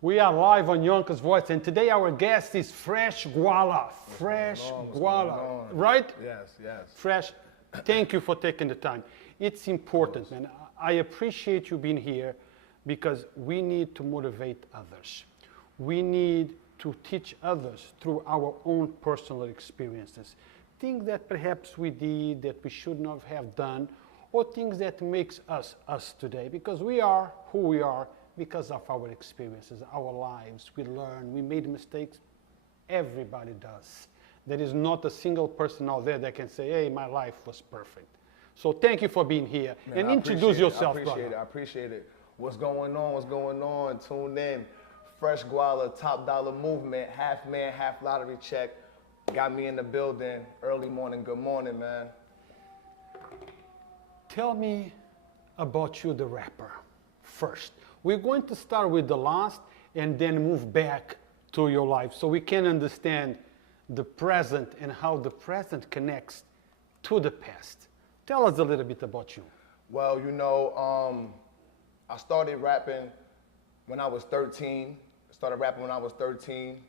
We are live on Yonkers Voice, and today our guest is Fresh Gwala. Fresh Gwala, right? Yes, yes. Fresh, thank you for taking the time. It's important, man. I appreciate you being here because we need to motivate others. We need to teach others through our own personal experiences. Things that perhaps we did that we should not have done, or things that makes us us today, because we are who we are because of our experiences, our lives. We learn, we made mistakes. Everybody does. There is not a single person out there that can say, hey, my life was perfect. So thank you for being here. Man, and introduce yourself, brother. I appreciate it. What's going on? What's going on? Tune in. Fresh Gwala, top dollar movement, half man, half lottery check. Got me in the building. Early morning, good morning, man. Tell me about you, the rapper, first. We're going to start with the last and then move back to your life so we can understand the present and how the present connects to the past. Tell us a little bit about you. Well, you know, I started rapping when I was 13.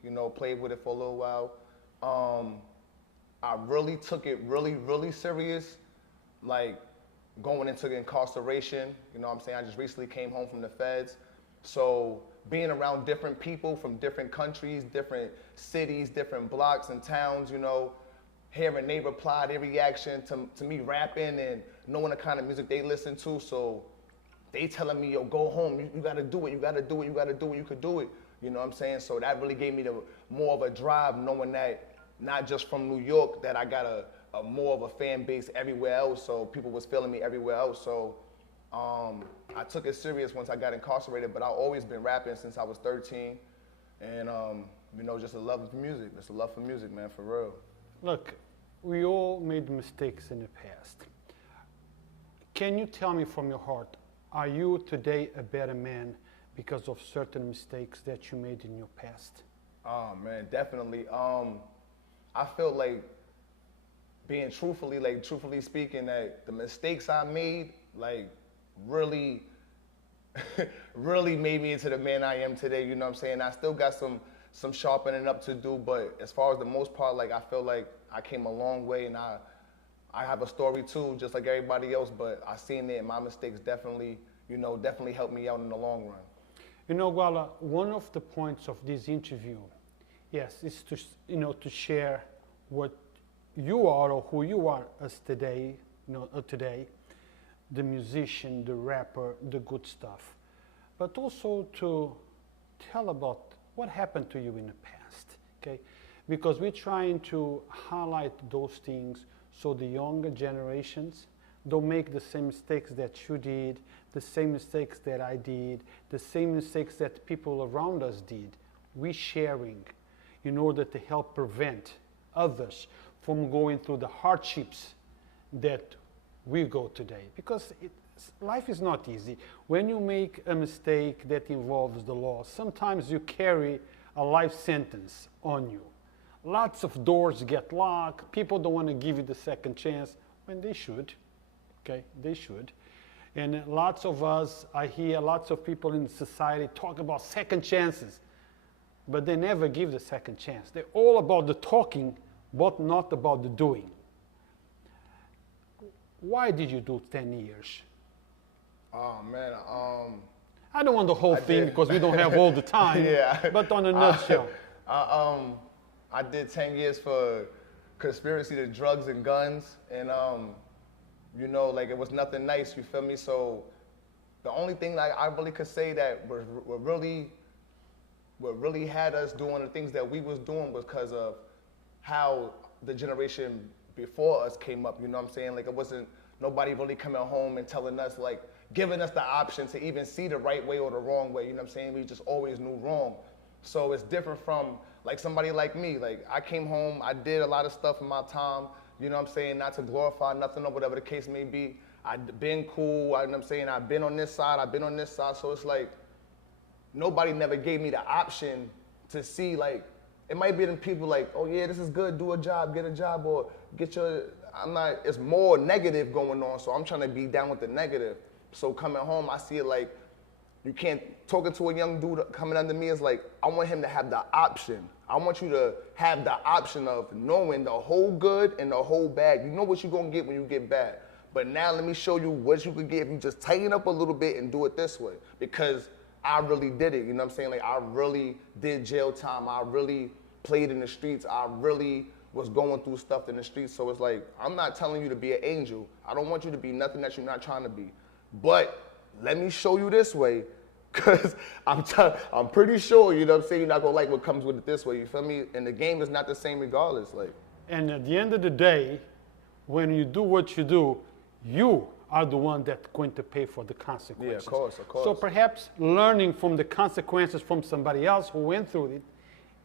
You know, played with it for a little while. I really took it really serious, like going into incarceration. You know what I'm saying? I just recently came home from the feds. So being around different people from different countries, different cities, different blocks and towns, you know, hearing their reply, their reaction to me rapping and knowing the kind of music they listen to. So they telling me, yo, go home, you gotta do it, you could do it. You know what I'm saying? So that really gave me more of a drive, knowing that not just from New York, that I got a more of a fan base everywhere else. So people was feeling me everywhere else. So I took it serious once I got incarcerated, but I've always been rapping since I was 13. And you know, just a love for music. Just a love for music, man, for real. Look, we all made mistakes in the past. Can you tell me from your heart, are you today a better man because of certain mistakes that you made in your past? Oh man, definitely. I feel like being truthfully speaking, that the mistakes I made, like really, really made me into the man I am today. You know what I'm saying? I still got some sharpening up to do, but as far as the most part, like I feel like I came a long way, and I have a story too, just like everybody else. But I seen it, and my mistakes definitely helped me out in the long run. You know, Gwala, one of the points of this interview, yes, is to share what you are or who you are as today, today, the musician, the rapper, the good stuff, but also to tell about what happened to you in the past, okay? Because we're trying to highlight those things so the younger generations don't make the same mistakes that you did, the same mistakes that I did, the same mistakes that people around us did. We're sharing in order to help prevent others from going through the hardships that we go today. Because life is not easy. When you make a mistake that involves the law, sometimes you carry a life sentence on you. Lots of doors get locked. People don't want to give you the second chance when they should. Okay, they should. And lots of us, I hear lots of people in society talk about second chances, but they never give the second chance. They're all about the talking, but not about the doing. Why did you do 10 years? Oh man, I don't want the whole thing because we don't have all the time. Yeah. But on a nutshell. I did 10 years for conspiracy to drugs and guns, and you know, like it was nothing nice. You feel me? So the only thing like I really could say that what really had us doing the things that we was doing was because of how the generation before us came up. You know what I'm saying? Like it wasn't nobody really coming home and telling us, like giving us the option to even see the right way or the wrong way. You know what I'm saying? We just always knew wrong. So it's different from like somebody like me. Like I came home, I did a lot of stuff in my time. You know what I'm saying? Not to glorify nothing or whatever the case may be. I've been cool. You know what I'm saying? I've been on this side. I've been on this side. So it's like nobody never gave me the option to see, like, it might be them people like, oh yeah, this is good, do a job, get a job, or get your, it's more negative going on, so I'm trying to be down with the negative. So coming home, I see it like, You can't, talking to a young dude coming under me is like, I want him to have the option. I want you to have the option of knowing the whole good and the whole bad. You know what you're gonna get when you get bad. But now let me show you what you could get if you just tighten up a little bit and do it this way. Because I really did it, you know what I'm saying? Like, I really did jail time. I really played in the streets. I really was going through stuff in the streets. So it's like, I'm not telling you to be an angel. I don't want you to be nothing that you're not trying to be. But let me show you this way, because I'm pretty sure, you know what I'm saying, you're not going to like what comes with it this way, you feel me? And the game is not the same regardless. Like. And at the end of the day, when you do what you do, you are the one that's going to pay for the consequences. Yeah, of course. So perhaps learning from the consequences from somebody else who went through it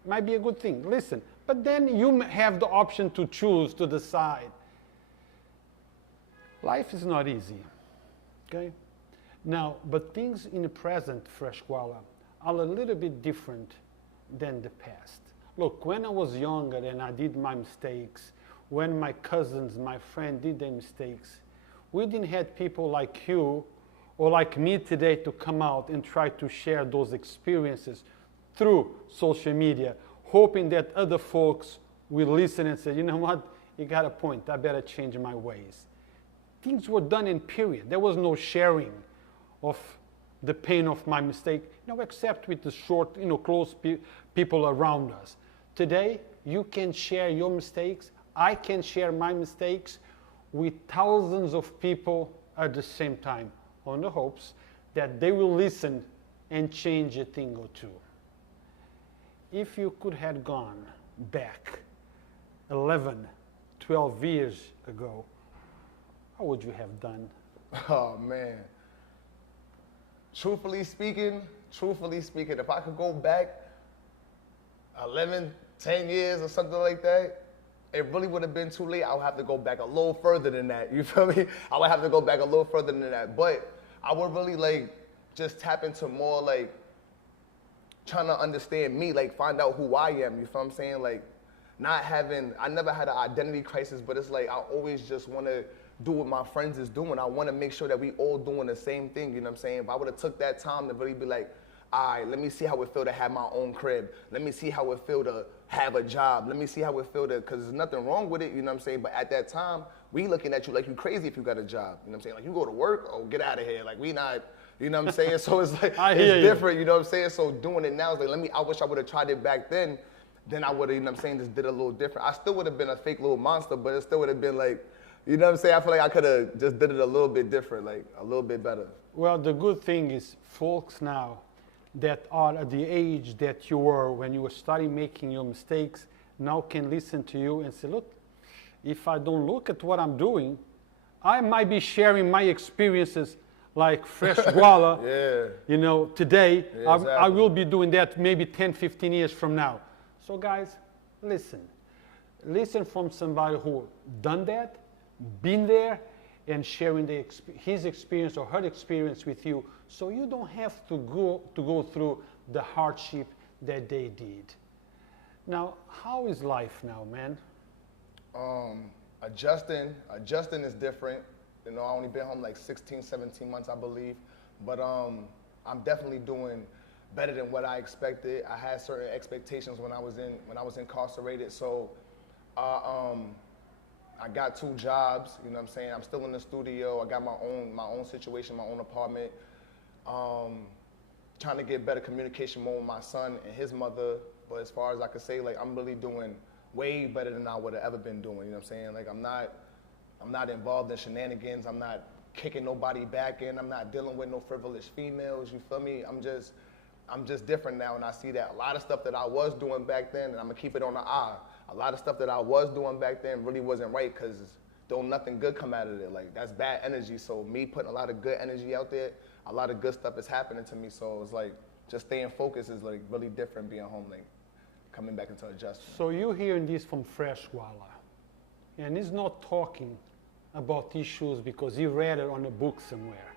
might be a good thing. Listen, but then you have the option to choose, to decide. Life is not easy, okay? Now, but things in the present, Fresh Gwala, are a little bit different than the past. Look, when I was younger and I did my mistakes, when my cousins, my friends did their mistakes, we didn't have people like you or like me today to come out and try to share those experiences through social media, hoping that other folks will listen and say, you know what, you got a point, I better change my ways. Things were done in period. There was no sharing of the pain of my mistake, except with the short, close people around us. Today, you can share your mistakes. I can share my mistakes with thousands of people at the same time, on the hopes that they will listen and change a thing or two. If you could have gone back 11, 12 years ago, how would you have done? Oh, man. Truthfully speaking, if I could go back 11, 10 years or something like that, it really would have been too late. I would have to go back a little further than that. You feel me? I would have to go back a little further than that. But I would really just tap into more trying to understand me, find out who I am. You feel what I'm saying? I never had an identity crisis, but it's I always just want to do what my friends is doing. I want to make sure that we all doing the same thing, you know what I'm saying? If I would have took that time to really be all right, let me see how it feel to have my own crib. Let me see how it feel to have a job. Let me see how it feel to, because there's nothing wrong with it, you know what I'm saying? But at that time, we looking at you like you crazy if you got a job, you know what I'm saying? You go to work, oh, get out of here. We not, you know what I'm saying? So it's it's different, you know what I'm saying? So doing it now is I wish I would have tried it back then. Then I would have, you know what I'm saying, just did it a little different. I still would have been a fake little monster, but it still would have been you know what I'm saying? I feel like I could have just did it a little bit different, a little bit better. Well, the good thing is folks now that are at the age that you were when you were starting making your mistakes now can listen to you and say, look, if I don't look at what I'm doing, I might be sharing my experiences like Fresh Gwala, today. Yeah, exactly. I will be doing that maybe 10, 15 years from now. So guys, listen. Listen from somebody who done that, been there, and sharing his experience or her experience with you, so you don't have to go through the hardship that they did. Now, how is life now, man? Adjusting is different. I only been home 16, 17 months, I believe. But I'm definitely doing better than what I expected. I had certain expectations when I was incarcerated. So I got 2 jobs, you know what I'm saying? I'm still in the studio. I got my own situation, my own apartment. Trying to get better communication more with my son and his mother. But as far as I could say, I'm really doing way better than I would have ever been doing, you know what I'm saying? I'm not involved in shenanigans. I'm not kicking nobody back in. I'm not dealing with no frivolous females, you feel me? I'm just different now, and I see that a lot of stuff that I was doing back then, and I'm gonna keep it on the eye. A lot of stuff that I was doing back then really wasn't right, because don't nothing good come out of it. That's bad energy. So me putting a lot of good energy out there, a lot of good stuff is happening to me. So it's just staying focused is really different being home, coming back into adjustment. So you're hearing this from Fresh Gwala, and he's not talking about issues because he read it on a book somewhere,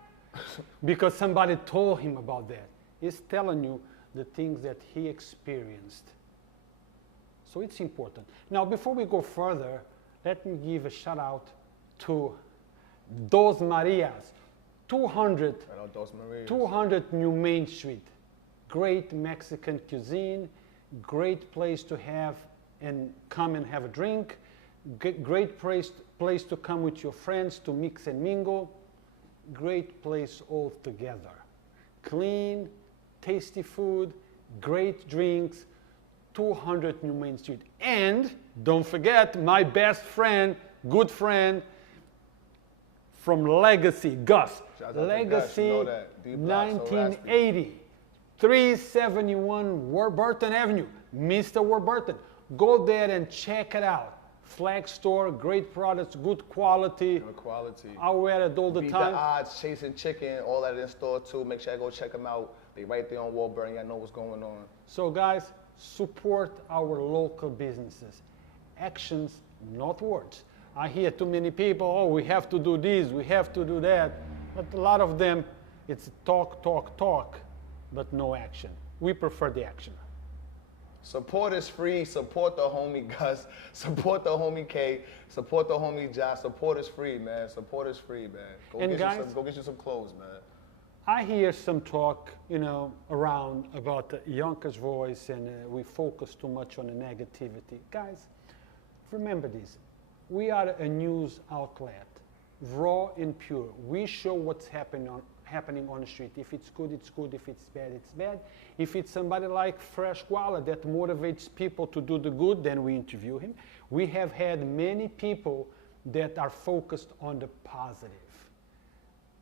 because somebody told him about that. He's telling you the things that he experienced. So it's important. Now, before we go further, let me give a shout out to Dos Marias. 200, Right on Dos Marias. 200 New Main Street. Great Mexican cuisine, great place to have and come and have a drink, great place to come with your friends to mix and mingle, great place altogether. Clean, tasty food, great drinks, 200 New Main Street. And don't forget my best friend, good friend from Legacy, Gus. Shout out to Gus, Legacy, you know that. D block, so 1980, 371 Warburton Avenue, Mr. Warburton. Go there and check it out. Flag store, great products, good quality. Good quality. I wear it all the Beat time. the odds, chasing chicken, all that in store too. Make sure I go check them out. They right there on Warburton. Y'all know what's going on. So guys, support our local businesses. Actions, not words. I hear too many people, oh, we have to do this, we have to do that. But a lot of them, it's talk, talk, talk, but no action. We prefer the action. Support is free. Support the homie Gus. Support the homie K. Support the homie Josh. Support is free, man. Support is free, man. Go get you some clothes, man. I hear some talk, around about the Yonkers Voice, and we focus too much on the negativity. Guys, remember this. We are a news outlet, raw and pure. We show what's happening on the street. If it's good, it's good. If it's bad, it's bad. If it's somebody like Fresh Gwala that motivates people to do the good, then we interview him. We have had many people that are focused on the positive.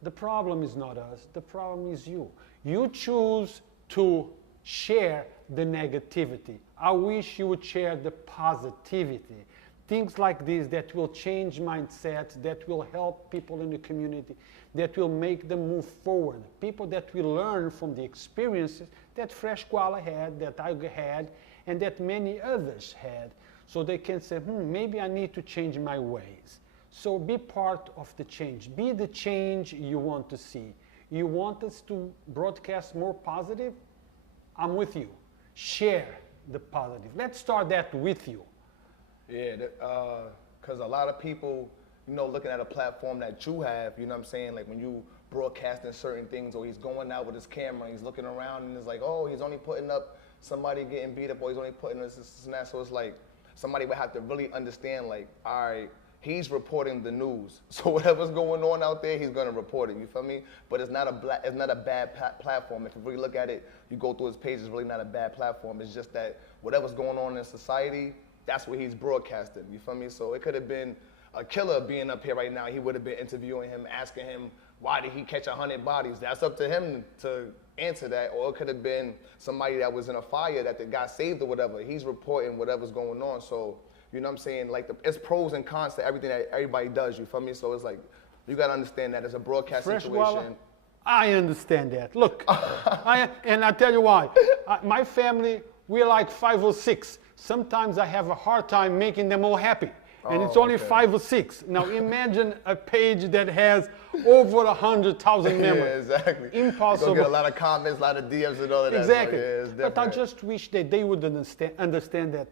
The problem is not us. The problem is you. You choose to share the negativity. I wish you would share the positivity. Things like this that will change mindsets, that will help people in the community, that will make them move forward. People that will learn from the experiences that Fresh Gwala had, that I had, and that many others had. So they can say, maybe I need to change my ways. So be part of the change. Be the change you want to see. You want us to broadcast more positive? I'm with you. Share the positive. Let's start that with you. Yeah, because a lot of people, looking at a platform that you have, you know what I'm saying? Like when you broadcasting certain things, or he's going out with his camera, he's looking around and it's like, oh, he's only putting up somebody getting beat up, or he's only putting this and that. So it's like somebody would have to really understand, like, all right, he's reporting the news. So whatever's going on out there, he's gonna report it. You feel me? But it's not a bad platform. If you really look at it, you go through his page, it's really not a bad platform. It's just that whatever's going on in society, that's what he's broadcasting. You feel me? So it could have been a killer being up here right now. He would have been interviewing him, asking him, why did he catch 100 bodies? That's up to him to answer that. Or it could have been somebody that was in a fire that got saved or whatever. He's reporting whatever's going on. So, you know what I'm saying? Like, it's pros and cons to everything that everybody does. You feel me? So it's like, you got to understand that it's a broadcast Fresh situation. Gwala, I understand that. Look, and I tell you why. My family, we're like 5 or 6. Sometimes I have a hard time making them all happy. And it's only 5 or 6. Now imagine a page that has over 100,000 members. Yeah, exactly. Impossible. You'll get a lot of comments, a lot of DMs and all of that. Exactly. So, yeah, but I just wish that they would understand that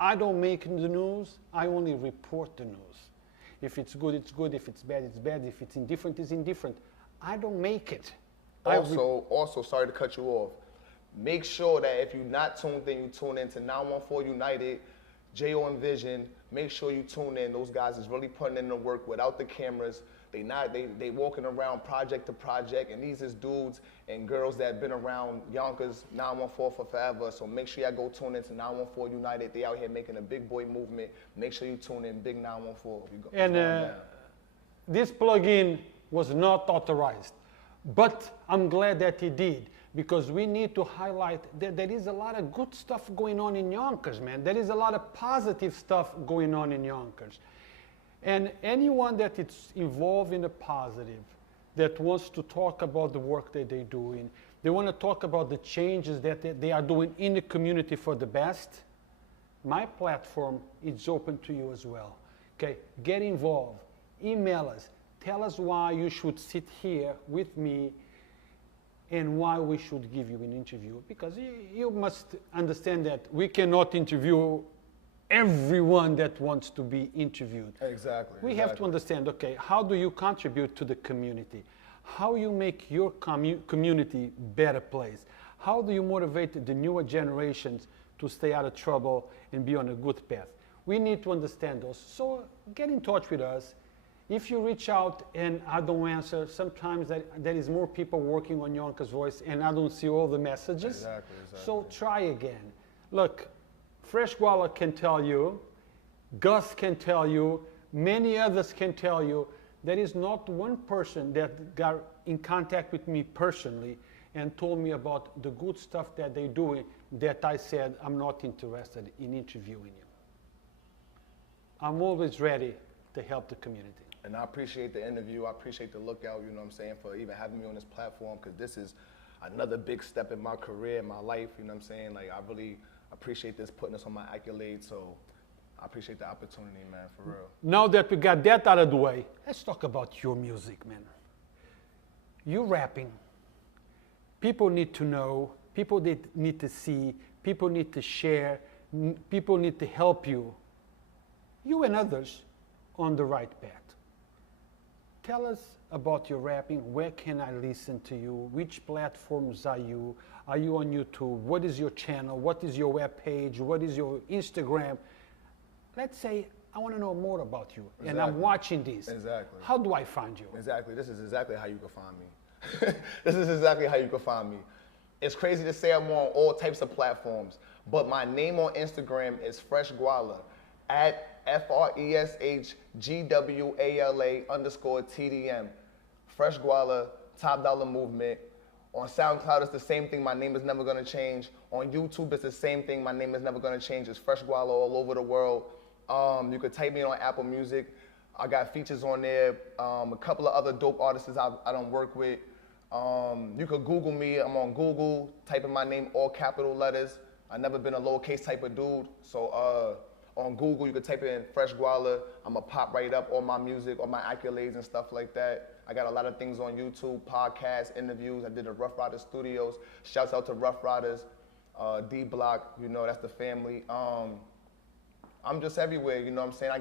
I don't make the news, I only report the news. If it's good, it's good. If it's bad, it's bad. If it's indifferent, it's indifferent. I don't make it. Also, sorry to cut you off. Make sure that if you're not tuned in, you tune in to 914 United, J.O. and Vision. Make sure you tune in. Those guys is really putting in the work without the cameras. They walking around project to project, and these is dudes and girls that have been around Yonkers 914 for forever. So make sure y'all go tune in to 914 United. They out here making a big boy movement. Make sure you tune in, Big 914. And this plugin was not authorized, but I'm glad that he did, because we need to highlight that there is a lot of good stuff going on in Yonkers, man. There is a lot of positive stuff going on in Yonkers. And anyone that is involved in the positive, that wants to talk about the work that they're doing, they want to talk about the changes that they are doing in the community for the best, my platform is open to you as well. Okay, get involved, email us, tell us why you should sit here with me and why we should give you an interview. Because you must understand that we cannot interview everyone that wants to be interviewed. Exactly. We have to understand, okay, how do you contribute to the community? how you make your community better place. How do you motivate the newer generations to stay out of trouble and be on a good path? We need to understand those. So get in touch with us. If you reach out and I don't answer, sometimes there is more people working on Yonkers Voice and I don't see all the messages. Exactly. So try again. Look, Fresh Gwala can tell you, Gus can tell you, many others can tell you, there is not one person that got in contact with me personally and told me about the good stuff that they're doing that I said I'm not interested in interviewing you. I'm always ready to help the community. And I appreciate the interview. I appreciate the lookout, you know what I'm saying, for even having me on this platform, because this is another big step in my career, in my life, you know what I'm saying? Like, I really appreciate this, putting this on my accolades, so I appreciate the opportunity, man, for real. Now that we got that out of the way, let's talk about your music, man. You rapping. People need to know, people need to see, people need to share, people need to help you. You and others on the right path. Tell us about your rapping. Where can I listen to you? Which platforms are you? Are you on YouTube? What is your channel? What is your web page? What is your Instagram? Let's say I want to know more about you, and I'm watching this. Exactly. How do I find you? Exactly. This is exactly how you can find me. This is exactly how you can find me. It's crazy to say I'm on all types of platforms, but my name on Instagram is Fresh Gwala, at FreshGwala_TDM. Fresh Gwala, Top Dollar Movement. On SoundCloud, it's the same thing. My name is never going to change. On YouTube, it's the same thing. My name is never going to change. It's Fresh Gwala all over the world. You could type me on Apple Music. I got features on there. A couple of other dope artists I don't work with. You could Google me. I'm on Google. Type in my name, all capital letters. I've never been a lowercase type of dude. So on Google, you could type in Fresh Gwala. I'm going to pop right up all my music, all my accolades and stuff like that. I got a lot of things on YouTube, podcasts, interviews. I did the Rough Riders Studios. Shouts out to Rough Riders, D Block, you know, that's the family. I'm just everywhere, you know what I'm saying? I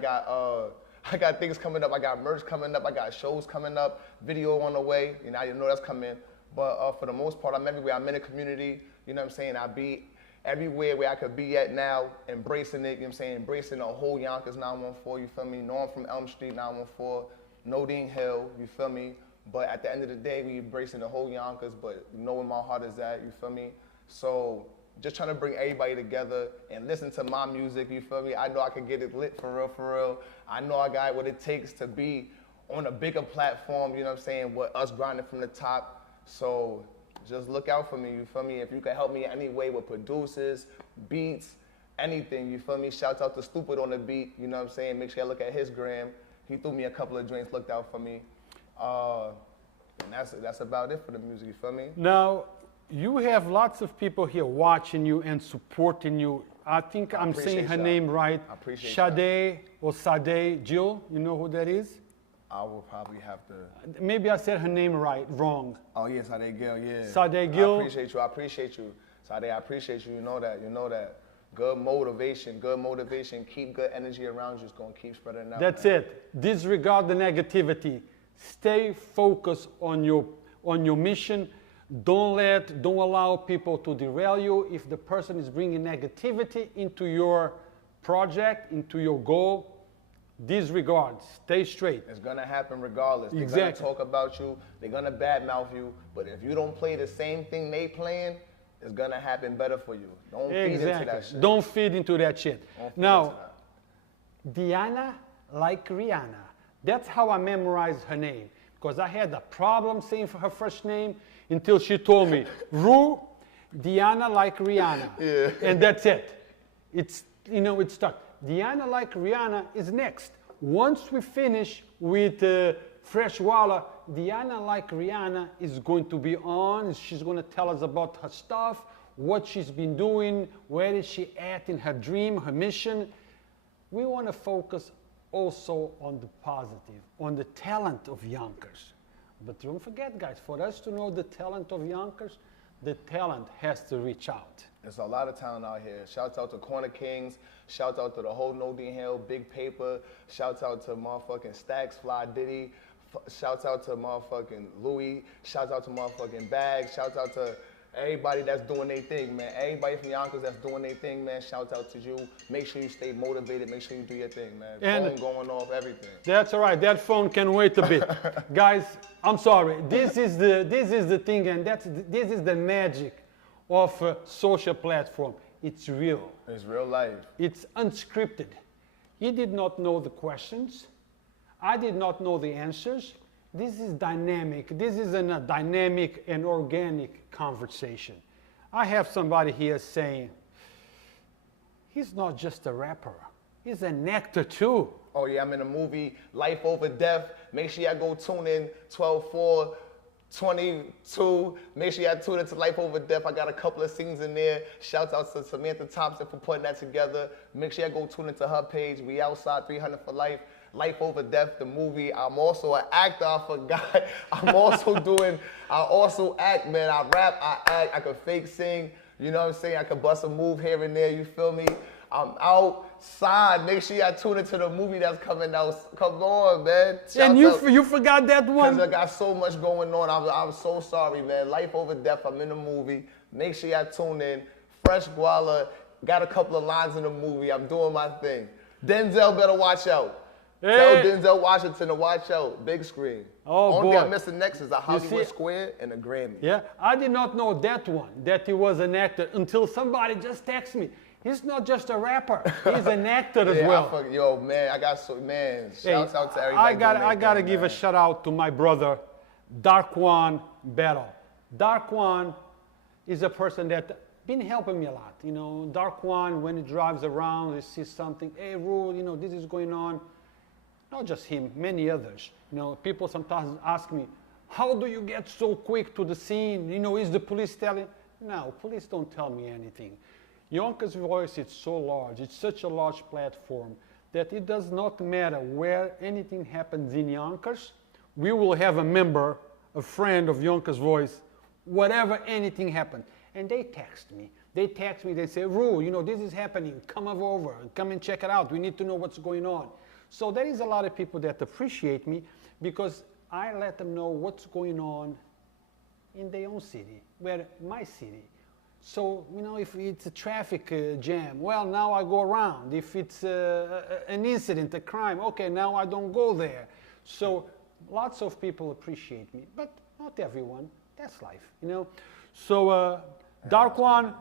got things coming up. I got merch coming up. I got shows coming up, video on the way. You know, I didn't know that's coming. But for the most part, I'm everywhere. I'm in the community, you know what I'm saying? I be everywhere where I could be at now, embracing it, you know what I'm saying? Embracing the whole Yonkers 914, you feel me? Know I'm from Elm Street 914, Nodine Hill, you feel me? But at the end of the day, we embracing the whole Yonkers, but you know where my heart is at, you feel me? So just trying to bring everybody together and listen to my music, you feel me? I know I can get it lit for real, for real. I know I got what it takes to be on a bigger platform, you know what I'm saying, with us grinding from the top. So just look out for me, you feel me? If you can help me in any way with producers, beats, anything, you feel me? Shout out to Stupid on the beat, you know what I'm saying? Make sure I look at his gram. He threw me a couple of joints, looked out for me. And that's about it for the music, you feel me? Now, you have lots of people here watching you and supporting you. I think I'm saying her name right. I appreciate Sade or Sade Jill, you know who that is? I will probably have to. Maybe I said her name wrong. Oh, yeah, Sade Gill, yeah. Sade Gill. I appreciate you. Sade, I appreciate you. You know that. Good motivation, keep good energy around you. It's going to keep spreading out. That's it. Disregard the negativity. Stay focused on your mission. Don't allow people to derail you. If the person is bringing negativity into your project, into your goal, disregard. Stay straight. It's going to happen regardless. Exactly. They're going to talk about you. They're going to badmouth you. But if you don't play the same thing they playing, it's going to happen better for you. Don't feed into that shit. Don't feed into that shit. Now, Diana like Rihanna. That's how I memorized her name. Because I had a problem saying her first name until she told me, Ru, Diana like Rihanna. Yeah. And that's it. It's stuck. Diana like Rihanna is next. Once we finish with Fresh Gwala, Diana like Rihanna is going to be on. She's going to tell us about her stuff, what she's been doing, where is she at in her dream, her mission. We want to focus also on the positive, on the talent of Yonkers. But don't forget, guys, for us to know the talent of Yonkers, the talent has to reach out. There's a lot of talent out here. Shouts out to Corner Kings. Shouts out to the whole Nodine Hill, Big Paper. Shouts out to motherfucking Stacks, Fly Diddy, Shouts out to motherfucking Louis. Shouts out to motherfucking Bags. Shouts out to everybody that's doing their thing, man. Everybody from Yonkers that's doing their thing, man. Shouts out to you. Make sure you stay motivated. Make sure you do your thing, man. And phone going off, everything. That's all right. That phone can wait a bit. Guys, I'm sorry. This is the thing, and this is the magic of a social platform. It's real. It's real life. It's unscripted. He did not know the questions. I did not know the answers. This is dynamic. This is a dynamic and organic conversation. I have somebody here saying, he's not just a rapper. He's an actor too. Oh yeah, I'm in a movie, Life Over Death. Make sure y'all go tune in 12/4/22. Make sure y'all tune into Life Over Death. I got a couple of scenes in there. Shouts out to Samantha Thompson for putting that together. Make sure y'all go tune into her page. We outside 300 for life. Life Over Death, the movie. I'm also an actor, I forgot. I also act, man. I rap, I act, I can fake sing. You know what I'm saying? I can bust a move here and there, you feel me? I'm outside. Make sure y'all tune into the movie that's coming out. Come on, man. And you forgot that one? Because I got so much going on. I'm so sorry, man. Life Over Death, I'm in the movie. Make sure y'all tune in. Fresh Gwala, got a couple of lines in the movie. I'm doing my thing. Denzel better watch out. Hey. Tell Denzel Washington to watch out. Big screen. Oh, Only boy. thing I'm missing next is a Hollywood Square and a Grammy. Yeah, I did not know that one, that he was an actor, until somebody just texted me. He's not just a rapper, he's an actor as well. Yo, man, shouts out to everybody. I gotta give a shout out to my brother, Darkwan Battle. Darkwan is a person that been helping me a lot. You know, Darkwan, when he drives around, he sees something, hey, Rule, you know, this is going on. Not just him, many others. You know, people sometimes ask me, how do you get so quick to the scene? You know, is the police telling? No, police don't tell me anything. Yonkers Voice is so large, it's such a large platform that it does not matter where anything happens in Yonkers, we will have a member, a friend of Yonkers Voice, whatever anything happens. And they text me. They say, Rue, you know, this is happening, come over, come and check it out. We need to know what's going on. So there is a lot of people that appreciate me because I let them know what's going on in their own city, my city. So, you know, if it's a traffic jam, well, now I go around. If it's an incident, a crime, okay, now I don't go there. So lots of people appreciate me, but not everyone. That's life, you know. So Darkwan,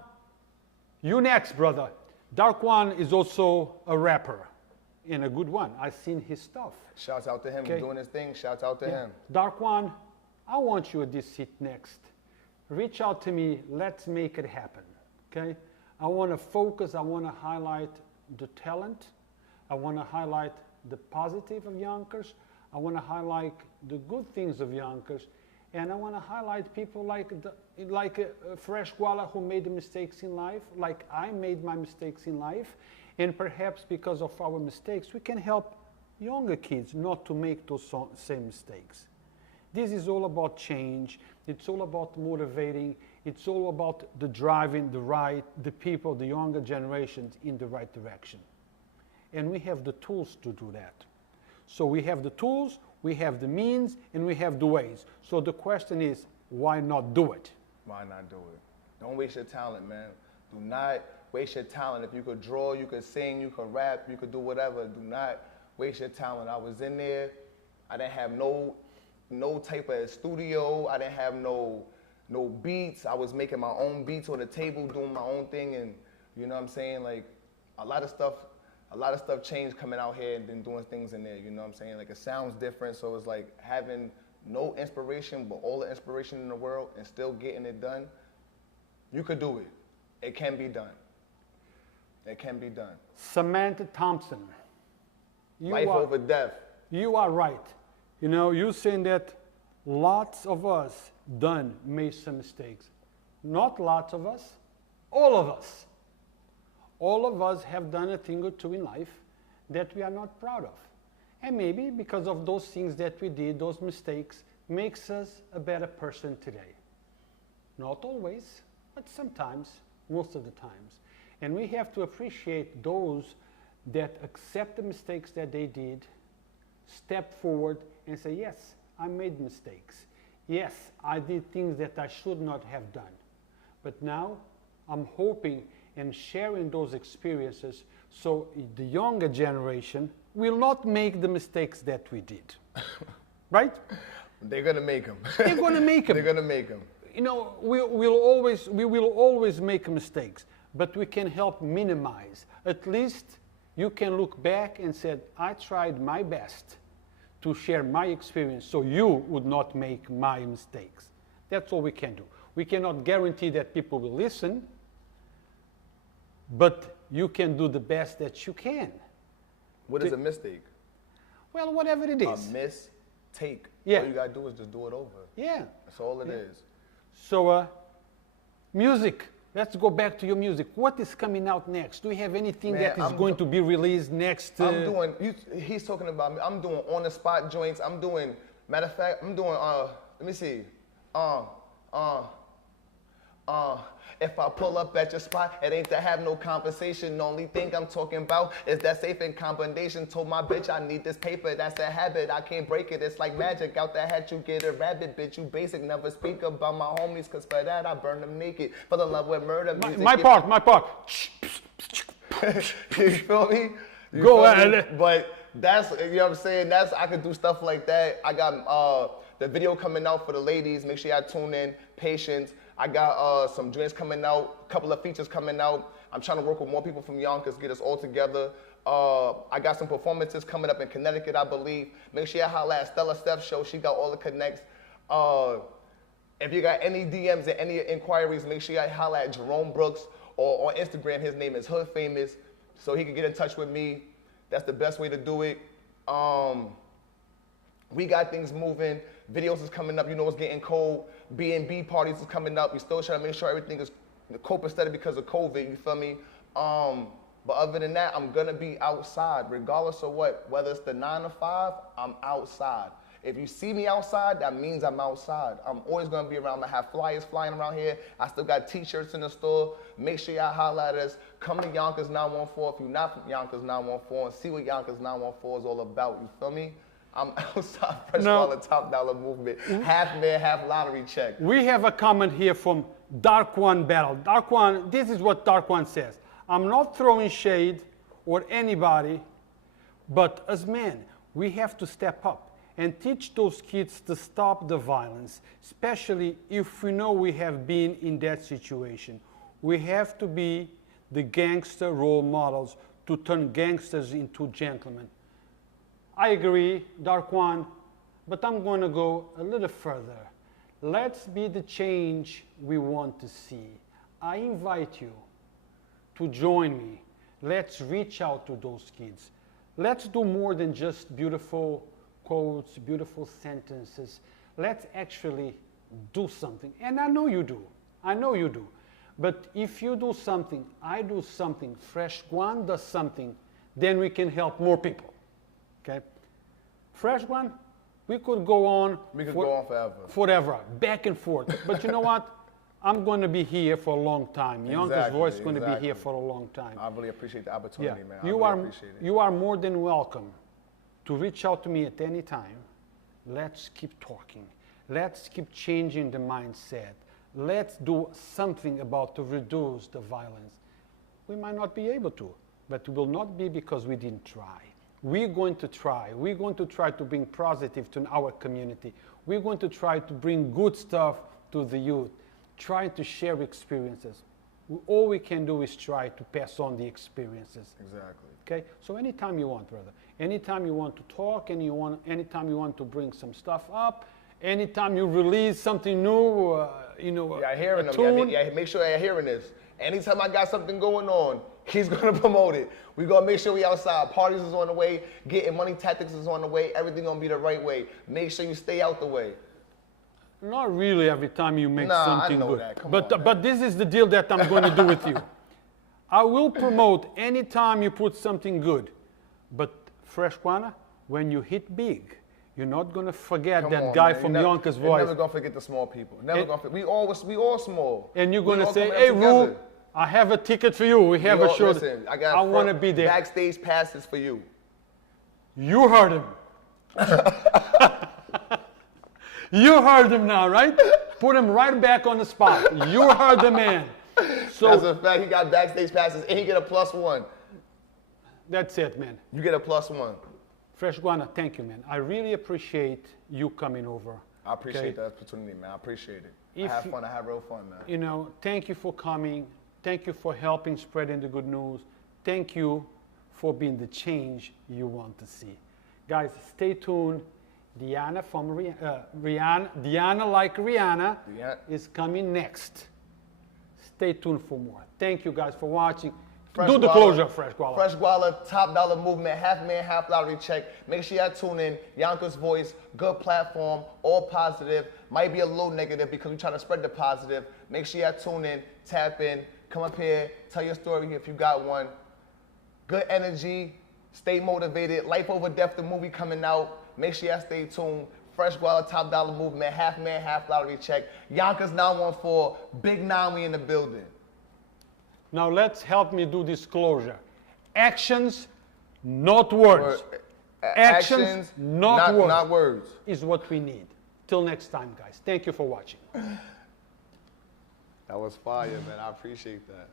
you next, brother. Darkwan is also a rapper. And a good one. I've seen his stuff. Shouts out to him. Okay. He's doing his thing. Shouts out to him. Darkwan, I want you at this seat next. Reach out to me. Let's make it happen. Okay? I want to focus. I want to highlight the talent. I want to highlight the positive of Yonkers. I want to highlight the good things of Yonkers. And I want to highlight people like Fresh Gwala who made the mistakes in life, like I made my mistakes in life. And perhaps because of our mistakes, we can help younger kids not to make those same mistakes. This is all about change. It's all about motivating. It's all about the driving the people, the younger generations in the right direction. And we have the tools to do that. So we have the tools, we have the means, and we have the ways. So the question is, why not do it? Why not do it? Don't waste your talent, man. Do not waste your talent. If you could draw, you could sing, you could rap, you could do whatever. Do not waste your talent. I was in there. I didn't have no type of studio. I didn't have no beats. I was making my own beats on the table, doing my own thing, and you know what I'm saying? Like a lot of stuff changed coming out here and then doing things in there. You know what I'm saying? Like it sounds different, so it's like having no inspiration, but all the inspiration in the world and still getting it done. You could do it. It can be done. It can be done. Samantha Thompson. Life Over Death. You are right. You know, you're saying that lots of us made some mistakes. Not lots of us, all of us. All of us have done a thing or two in life that we are not proud of. And maybe because of those things that we did, those mistakes, makes us a better person today. Not always, but sometimes, most of the times. And we have to appreciate those that accept the mistakes that they did, step forward and say, yes, I made mistakes. Yes, I did things that I should not have done. But now I'm hoping and sharing those experiences so the younger generation will not make the mistakes that we did. Right? They're gonna make them. They're going to make them. They're gonna make them. You know, we will always make mistakes, but we can help minimize. At least you can look back and say, I tried my best to share my experience so you would not make my mistakes. That's all we can do. We cannot guarantee that people will listen, but you can do the best that you can. What is a mistake? Well, whatever it is. A mistake. Yeah. All you gotta do is just do it over. Yeah. That's all it is. So, music. Let's go back to your music. What is coming out next? Do you have anything that is going to be released next? I'm doing, he's talking about me. I'm doing on the spot joints. I'm doing, matter of fact, I'm doing, let me see. If I pull up at your spot, it ain't to have no conversation. The only thing I'm talking about is that safe in combination. Told my bitch I need this paper, that's a habit. I can't break it, it's like magic. Out the hat you get a rabbit, bitch, you basic. Never speak about my homies, cause for that I burn them naked. Fell in love with murder music. My part. You feel me? Go ahead. But that's, you know what I'm saying? I could do stuff like that. I got the video coming out for the ladies. Make sure y'all tune in. Patience. I got some joints coming out, a couple of features coming out. I'm trying to work with more people from Yonkers, get us all together. I got some performances coming up in Connecticut, I believe. Make sure you holla at Stella Steph's show. She got all the connects. If you got any DMs and any inquiries, make sure you holla at Jerome Brooks or on Instagram. His name is Hood Famous, so he can get in touch with me. That's the best way to do it. We got things moving. Videos is coming up. You know it's getting cold. B&B parties is coming up. We still trying to make sure everything is copacetic because of COVID. You feel me? But other than that, I'm gonna be outside, regardless of what. Whether it's the 9 to 5, I'm outside. If you see me outside, that means I'm outside. I'm always gonna be around. I have flyers flying around here. I still got t-shirts in the store. Make sure y'all holla at us. Come to Yonkers 914 if you're not from Yonkers 914 and see what Yonkers 914 is all about. You feel me? I'm outside Fresh Gwala Top Dollar Movement. Half man, half lottery check. We have a comment here from Dark One Battle. Dark One, this is what Dark One says. I'm not throwing shade or anybody, but as men, we have to step up and teach those kids to stop the violence, especially if we know we have been in that situation. We have to be the gangster role models to turn gangsters into gentlemen. I agree, Dark One, but I'm going to go a little further. Let's be the change we want to see. I invite you to join me. Let's reach out to those kids. Let's do more than just beautiful quotes, beautiful sentences. Let's actually do something. And I know you do. I know you do. But if you do something, I do something, Fresh Gwala does something, then we can help more people. Okay? Fresh Gwala, we could go on. We could go on forever. Forever, back and forth. But you know what? I'm going to be here for a long time. Yonkers Voice is going to be here for a long time. I really appreciate the opportunity, man. You are more than welcome to reach out to me at any time. Let's keep talking. Let's keep changing the mindset. Let's do something about to reduce the violence. We might not be able to, but it will not be because we didn't try. We're going to try. We're going to try to bring positive to our community. We're going to try to bring good stuff to the youth, trying to share experiences. All we can do is try to pass on the experiences. Exactly. Okay? So anytime you want, brother. Anytime you want to talk and anytime you want to bring some stuff up, anytime you release something new, Yeah, hearing them. Yeah, make sure you're hearing this. Anytime I got something going on, he's gonna promote it. We gonna make sure we outside. Parties is on the way. Getting money tactics is on the way. Everything gonna be the right way. Make sure you stay out the way. Not really every time you make something I know good. that. Come but on, but this is the deal that I'm going to do with you. I will promote anytime you put something good. But Fresh Gwala, when you hit big, you're not going to forget guy from Yonkers Voice. You're never going to forget the small people. We all small. And you're going to say, hey, Rue, I have a ticket for you. We have a show. Listen, I want to be there. Backstage passes for you. You heard him. You heard him now, right? Put him right back on the spot. You heard the man. So That's a fact. He got backstage passes and he get a +1. that's it, man. You get a +1. Fresh Gwala, thank you, man. I really appreciate you coming over. I appreciate okay? that opportunity, man. I appreciate it. If I have fun. I have real fun, man. You know, thank you for coming. Thank you for helping spreading the good news. Thank you for being the change you want to see. Guys, stay tuned. Diana from Rihanna, Diana like Rihanna Yeah. is coming next. Stay tuned for more. Thank you guys for watching. Fresh Do the Gwala. closure, Fresh Gwala. Fresh Gwala, top dollar movement, half man, half lottery check. Make sure y'all tune in. Yonkers Voice, good platform, all positive. Might be a little negative because we're trying to spread the positive. Make sure y'all tune in, tap in, come up here, tell your story if you got one. Good energy, stay motivated. Life Over Death, the movie coming out. Make sure y'all stay tuned. Fresh Gwala, top dollar movement, half man, half lottery check. Yonkers 914, Big 9, we in the building. Now let's help me do this closure. Actions, not words. Actions, not words. Not words. Is what we need. Till next time, guys. Thank you for watching. That was fire, man. I appreciate that.